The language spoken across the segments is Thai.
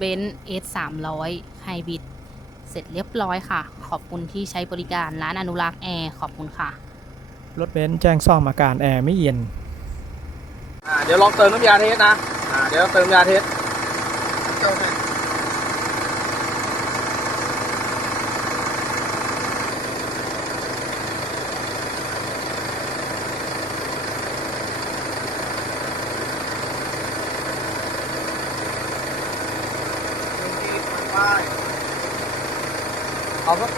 เบนซ์ S 3 0 0ไฮบริดเสร็จเรียบร้อยค่ะ ขอบคุณที่ใช้บริการร้านอนุรักษ์แอร์ขอบคุณค่ะ รถเบนซ์แจ้งซ่อมอาการแอร์ไม่เย็น อ่าเดี๋ยวลองเติมน้ำยาเทสนะ อ่าเดี๋ยวเติมน้ำยาเทส เอาสัก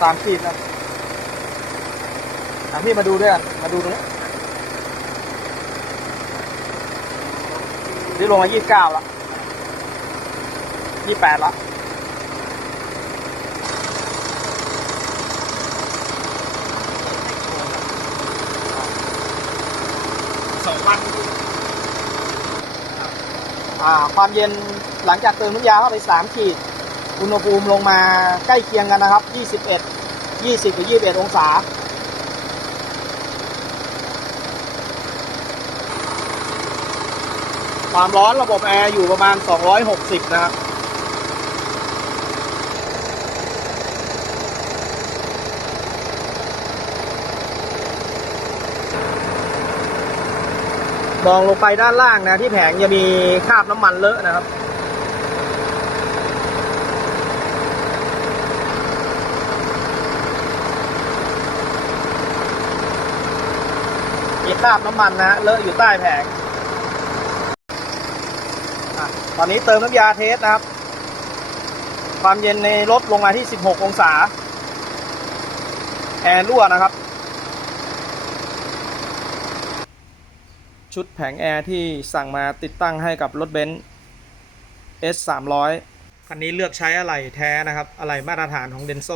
สามขีดนะอะพี่มาดูด้วยมาดูตรงนี้นี่ลงมายี่สิบเก้าล้วยี่แปดล้วสองวันอ ความเย็นหลังจากเติมน้ำยาเข้าไปสามขีด อุณหภูมิลงมาใกล้เคียงกันนะครับยี่สิบเอ็ดยี่สิบกับยี่สิบเอ็ดองศา ความร้อนระบบแอร์อยู่ประมาณ 260 นะครับ มองลงไปด้านล่างนะที่แผงจะมีคราบน้ำมันเลอะนะครับ มีคราบน้ำมันนะฮะเลอะอยู่ใต้แผงอตอนนี้เติมน้ำยาเทสนะครับ ความเย็นในรถลงมาที่ 16 องศา แอร์รั่วนะครับ ชุดแผงแอร์ที่สั่งมาติดตั้งให้กับรถเบนซ์ S 3 0 0คันนี้เลือกใช้อะไหล่แท้นะครับ อะไหล่มาตรฐานของเดนโซ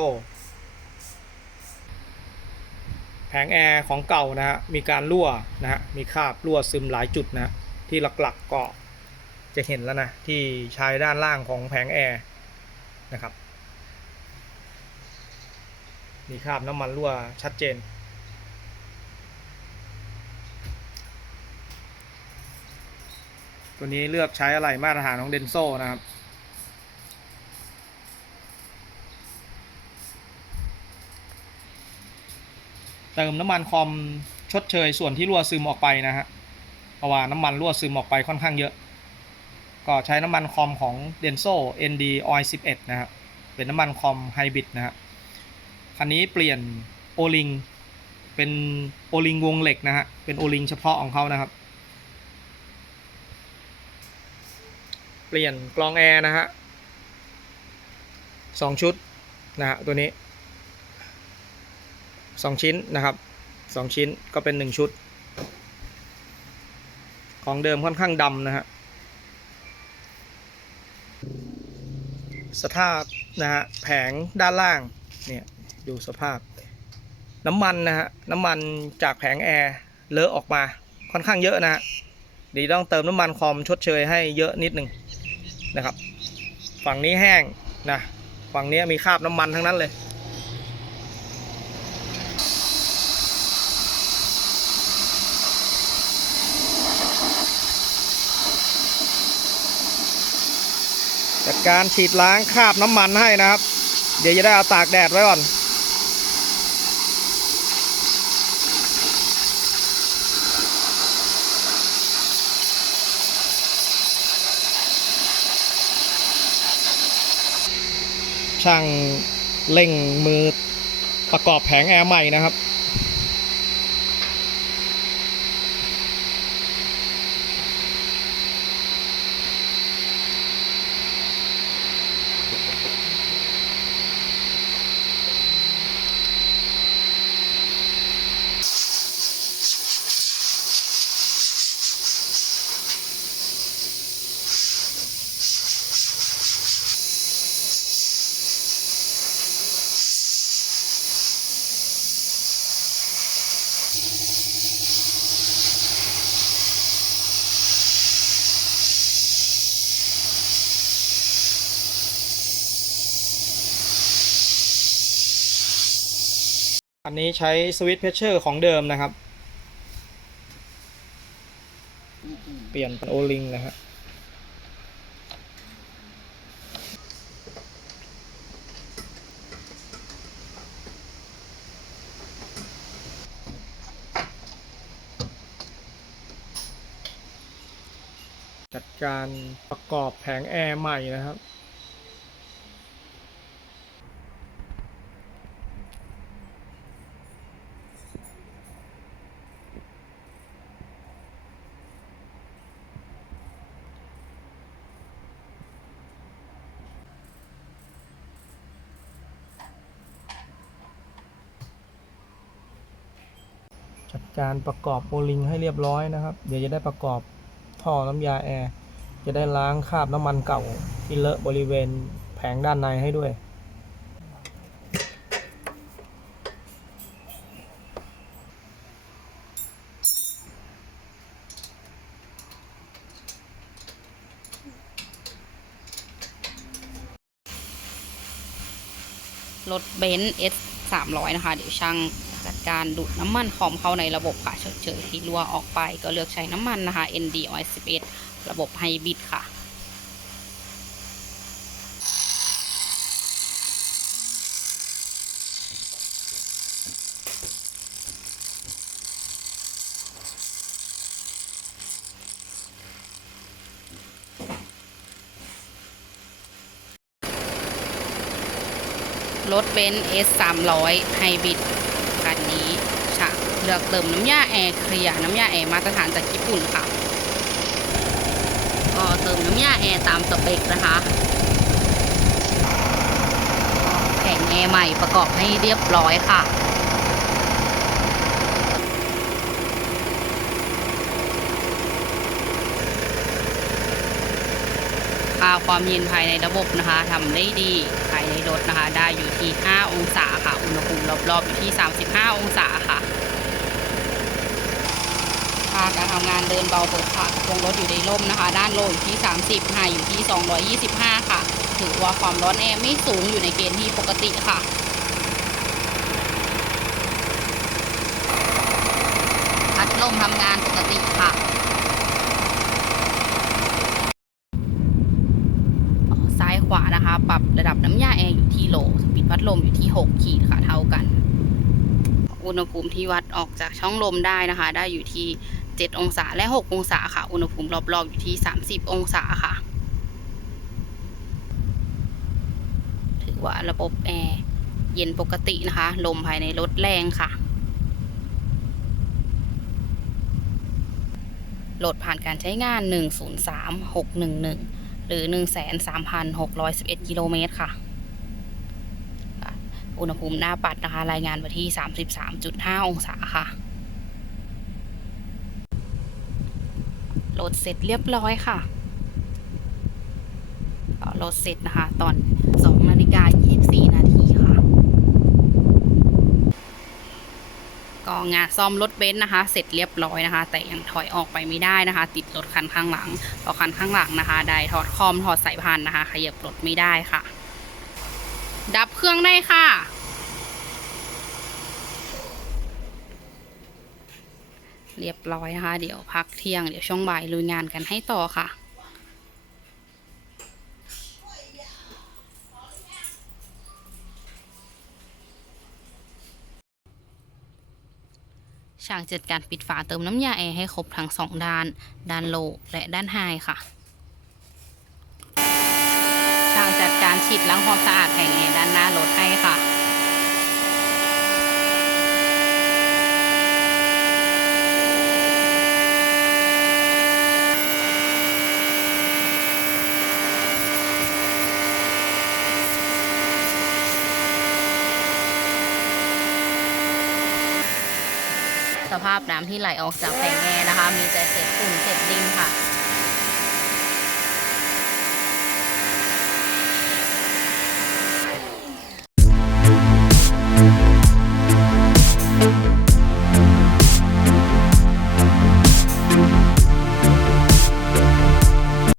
แผงแอร์ของเก่านะฮะ มีการรั่วนะฮะ มีคราบรั่วซึมหลายจุดนะ ที่หลักๆเก็จะเห็นแล้วนะ ที่ชายด้านล่างของแผงแอร์นะครับ มีคราบน้ำมันรั่วชัดเจน ตัวนี้เลือกใช้อะไหล่มาตรฐานของเดนโซนะครับ เติมน้ำมันคอมชดเชยส่วนที่รั่วซึมออกไปนะฮะเพราะว่าน้ำมันรั่วซึมออกไปค่อนข้างเยอะ ก็ใช้น้ำมันคอมของ Denso ND Oil 11 นะครับเป็นน้ำมันคอมไฮบริดนะฮะคันนี้เปลี่ยนโอลิงเป็นโอลิงวงเหล็กนะฮะเป็นโอลิงเฉพาะของเขานะครับ เปลี่ยนกรองแอร์นะฮะสองชุดนะฮะตัวนี้สองชิ้นนะครับสองชิ้นก็เป็นหนึ่งชุด ของเดิมค่อนข้างดำนะฮะสภาพนะฮะแผงด้านล่างเนี่ยดูสภาพ น้ำมันนะฮะน้ำมันจากแผงแอร์เลอะออกมาค่อนข้างเยอะนะฮะดีต้องเติมน้ำมันคอมชดเชยให้เยอะนิดหนึ่ง นะครับ ฝั่งนี้แห้งนะฝั่งนี้มีคราบน้ำมันทั้งนั้นเลยจัดการฉีดล้างคราบน้ำมันให้นะครับ เดี๋ยวจะได้เอาตากแดดไว้ก่อน ช่างเร่งมือประกอบแผงแอร์ใหม่นะครับ อันนี้ใช้สวิตช์เพชเชอร์ของเดิมนะครับ เปลี่ยนเป็นโอลิงนะฮะจัดการประกอบแผงแอร์ใหม่นะครับ จัดการประกอบโอลิงให้เรียบร้อยนะครับ เดี๋ยวจะได้ประกอบท่อน้ำยาแอร์จะได้ล้างคราบน้ำมันเก่าที่เลอะบริเวณแผงด้านในให้ด้วย รถเบนซ์ S 300 นะคะ เดี๋ยวช่างจัดการดูดน้ำมันคอมเข้าในระบบค่ะเฉยๆที่รั่วออกไปก็เลือกใช้น้ำมันนะคะ ND Oil 11ระบบไฮบริดค่ะ รถเบนซ์ S 300ไฮบริดคันนี้ค่ะเลือกเติมน้ำยาแอร์เคลียร์น้ำยาแอร์มาตรฐานจากญี่ปุ่นค่ะ ก็เติมน้ำยาแอร์ตามสเปคนะคะแผงแอร์ใหม่ประกอบให้เรียบร้อยค่ะค่าความเย็นภายในระบบนะคะทำได้ดีายในรถนะคะ ได้อยู่ที่ 5 องศาค่ะ อุณหภูมิรอบๆอยู่ที่ 35 องศาค่ะการทำงานเดินเบาเปิดค่ะวงรถอยู่ในร่มนะคะ ด้านโลอยู่ที่ 30ไฮอยู่ที่ 225 ค่ะ ถือว่าความร้อนแอร์ไม่สูงอยู่ในเกณฑ์ที่ปกติค่ะพัดลมทำงานปกติค่ะ ซ้ายขวานะคะ ปรับระดับน้ำยาแอร์อยู่ที่โลสปี ดพัดลมอยู่ที่ 6 ขีดค่ะเท่ากัน อุณหภูมิที่วัดออกจากช่องลมได้นะคะ ได้อยู่ที่ 7 องศาและ 6 องศาค่ะ อุณหภูมิรอบๆอยู่ที่ 30 องศาค่ะ ถือว่าระบบแอร์เย็นปกตินะคะ ลมภายในรถแรงค่ะโหลดผ่านการใช้งาน 103611 หรือ 13,611 กิโลเมตรค่ะ อุณหภูมิหน้าปัดนะคะ รายงานมาที่ 33.5 องศาค่ะ โหลดเสร็จเรียบร้อยค่ะ โหลดเสร็จนะคะ ตอน 2 นาฬิกา 24 นาทีค่ะ ก็งานซ่อมรถเบนซ์นะคะ เสร็จเรียบร้อยนะคะ แต่ยังถอยออกไปไม่ได้นะคะ ติดรถคันข้างหลังพราะคันข้างหลังนะคะ ได้ถอดคอมถอดสายพานนะคะ ขยับรถไม่ได้ค่ะ ดับเครื่องได้ค่ะ เรียบร้อยนะคะ เดี๋ยวพักเที่ยง เดี๋ยวช่วงบ่ายลุยงานกันให้ต่อค่ะช่างจัดการปิดฝาเติมน้ำยาแอร์ให้ครบทั้งสองด้าน ด้านโลและด้านไฮค่ะ ช่างจัดการ ฉีดล้างความสะอาดแผงแอร์ด้านหน้ารถให้ค่ะสภาพน้ำที่ไหลออกจากแผงแอร์นะคะ มีแต่เศษฝุ่นเศษดินค่ะ